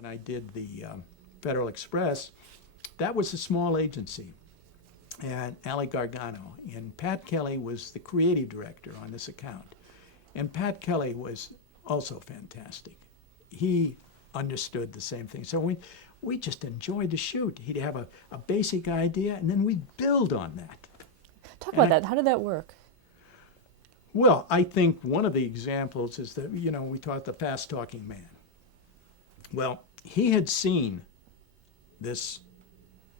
when I did the Federal Express, that was a small agency, and Ali Gargano. And Pat Kelly was the creative director on this account. And Pat Kelly was also fantastic. He understood the same thing. So we just enjoyed the shoot. He'd have a basic idea, and then we'd build on that. Talk about that. How did that work? Well, I think one of the examples is that, we taught the fast-talking man. Well, he had seen this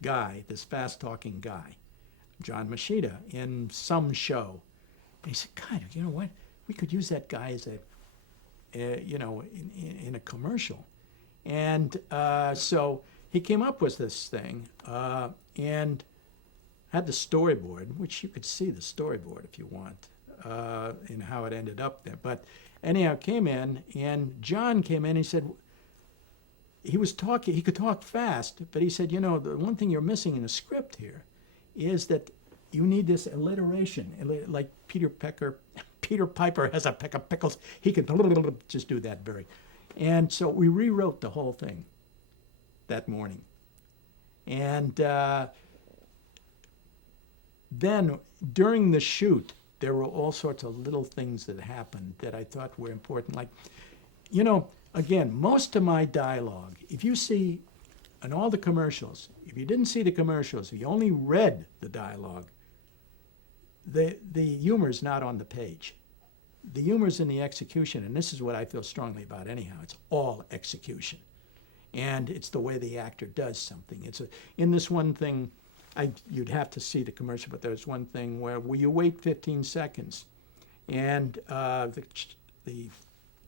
guy, this fast-talking guy, John Machida, in some show. And he said, God, you know what? We could use that guy as in a commercial. And so he came up with this thing and had the storyboard, which you could see the storyboard if you want, and how it ended up there. But anyhow, came in, and John came in, he said, he could talk fast, but he said, the one thing you're missing in the script here is that you need this alliteration, like Peter Piper has a peck of pickles. He could just do that and so we rewrote the whole thing that morning. And then during the shoot, there were all sorts of little things that happened that I thought were important. Like, again, most of my dialogue, if you see in all the commercials, if you didn't see the commercials, if you only read the dialogue, the humor's not on the page. The humor's in the execution, and this is what I feel strongly about anyhow. It's all execution. And it's the way the actor does something. In this one thing, you'd have to see the commercial, but there's one thing where you wait 15 seconds, and I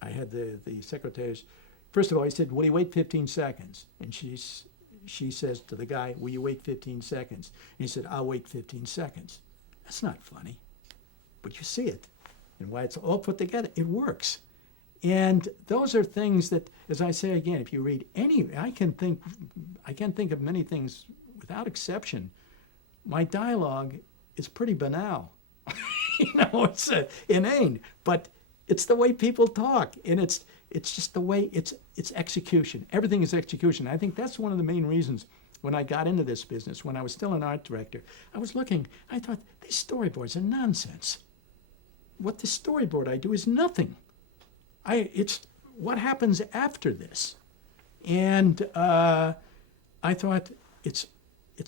had the secretaries. First of all, he said, "Will you wait 15 seconds?" And she says to the guy, "Will you wait 15 seconds?" And he said, "I'll wait 15 seconds." That's not funny, but you see it, and why it's all put together, it works. And those are things that, as I say again, if you read I can think of many things without exception. My dialogue is pretty banal. It's inane, but it's the way people talk, and it's just the way it's execution. Everything is execution. I think that's one of the main reasons when I got into this business, when I was still an art director, I thought, these storyboards are nonsense. What the storyboard I do is nothing. It's what happens after this. And I thought, it's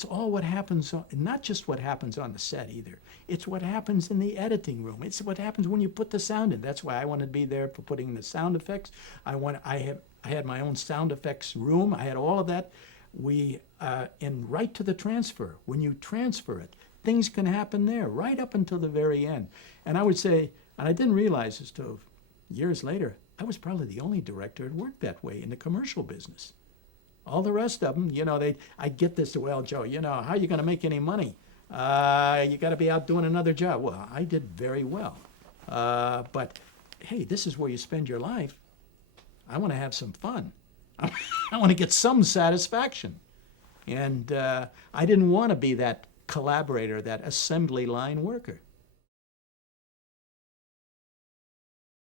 all what happens, not just what happens on the set either. It's what happens in the editing room. It's what happens when you put the sound in. That's why I wanted to be there for putting in the sound effects. I had my own sound effects room. I had all of that. And right to the transfer. When you transfer it, things can happen there right up until the very end. And I would say, and I didn't realize this till years later, I was probably the only director that worked that way in the commercial business. All the rest of them, I get this, well, Joe, how are you going to make any money? You got to be out doing another job. Well, I did very well. But, hey, this is where you spend your life. I want to have some fun. I want to get some satisfaction. And I didn't want to be that collaborator, that assembly line worker.